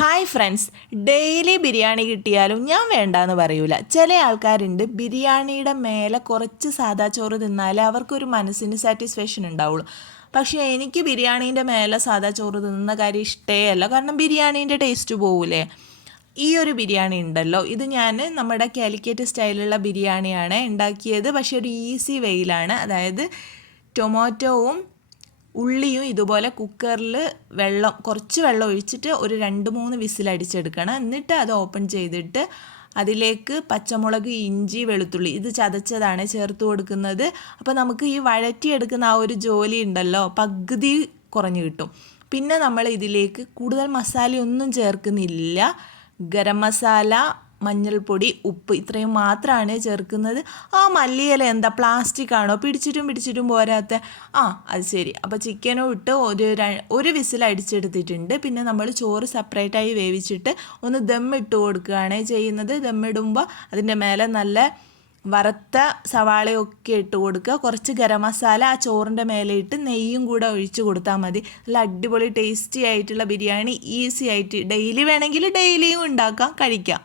Hi friends, daily biryani കിട്ടിയാലും ഞാൻ വേണ്ടാന്ന് പറയൂല. ചില ആൾക്കാരുണ്ട് ബിരിയാണിയുടെ മേലെ കുറച്ച് സാദാ ചോറ് തിന്നാലേ അവർക്കൊരു മനസ്സിന് സാറ്റിസ്ഫാക്ഷൻ ഉണ്ടാവുള്ളൂ. പക്ഷേ എനിക്ക് ബിരിയാണീൻ്റെ മേലെ സാദാ ചോറ് തിന്നുന്ന കാര്യം ഇഷ്ടേ അല്ല. കാരണം ബിരിയാണീൻ്റെ ടേസ്റ്റ് പോകൂലേ. ഈ ഒരു ബിരിയാണി ഉണ്ടല്ലോ, ഇത് ഞാൻ നമ്മുടെ കാലിക്കറ്റ് സ്റ്റൈലുള്ള ബിരിയാണിയാണ് ഉണ്ടാക്കിയത്. പക്ഷേ ഒരു ഈസി വേയിലാണ്. അതായത് ടൊമാറ്റോവും ഉള്ളിയും ഇതുപോലെ കുക്കറിൽ കുറച്ച് വെള്ളം ഒഴിച്ചിട്ട് ഒരു 2-3 വിസിലടിച്ചെടുക്കണം. എന്നിട്ട് അത് ഓപ്പൺ ചെയ്തിട്ട് അതിലേക്ക് പച്ചമുളക്, ഇഞ്ചി, വെളുത്തുള്ളി ഇത് ചതച്ചതാണ് ചേർത്ത് കൊടുക്കുന്നത്. അപ്പോൾ നമുക്ക് ഈ വഴറ്റിയെടുക്കുന്ന ആ ഒരു ജോലി ഉണ്ടല്ലോ, പകുതി കുറഞ്ഞു കിട്ടും. പിന്നെ നമ്മൾ ഇതിലേക്ക് കൂടുതൽ മസാലയൊന്നും ചേർക്കുന്നില്ല. ഗരം മസാല, മഞ്ഞൾപ്പൊടി, ഉപ്പ് ഇത്രയും മാത്രമാണ് ചേർക്കുന്നത്. ആ മല്ലിയില എന്താ പ്ലാസ്റ്റിക് ആണോ? പിടിച്ചിട്ടും പോരാത്ത. അത് ശരി. അപ്പോൾ ചിക്കനും ഇട്ട് ഒരു വിസിൽ അടിച്ചെടുത്തിട്ടുണ്ട്. പിന്നെ നമ്മൾ ചോറ് സെപ്പറേറ്റായി വേവിച്ചിട്ട് ഒന്ന് ദമ്മിട്ട് കൊടുക്കുകയാണ് ചെയ്യുന്നത്. ദമ്മിടുമ്പോൾ അതിൻ്റെ മേലെ നല്ല വറുത്ത സവാളയൊക്കെ ഇട്ട് കൊടുക്കുക. കുറച്ച് ഗരം മസാല ആ ചോറിൻ്റെ മേലെ ഇട്ട് നെയ്യും കൂടെ ഒഴിച്ച് കൊടുത്താൽ മതി. നല്ല അടിപൊളി ടേസ്റ്റി ആയിട്ടുള്ള ബിരിയാണി ഈസി ആയിട്ട് ഡെയിലി വേണമെങ്കിൽ ഡെയിലിയും ഉണ്ടാക്കാം, കഴിക്കാം.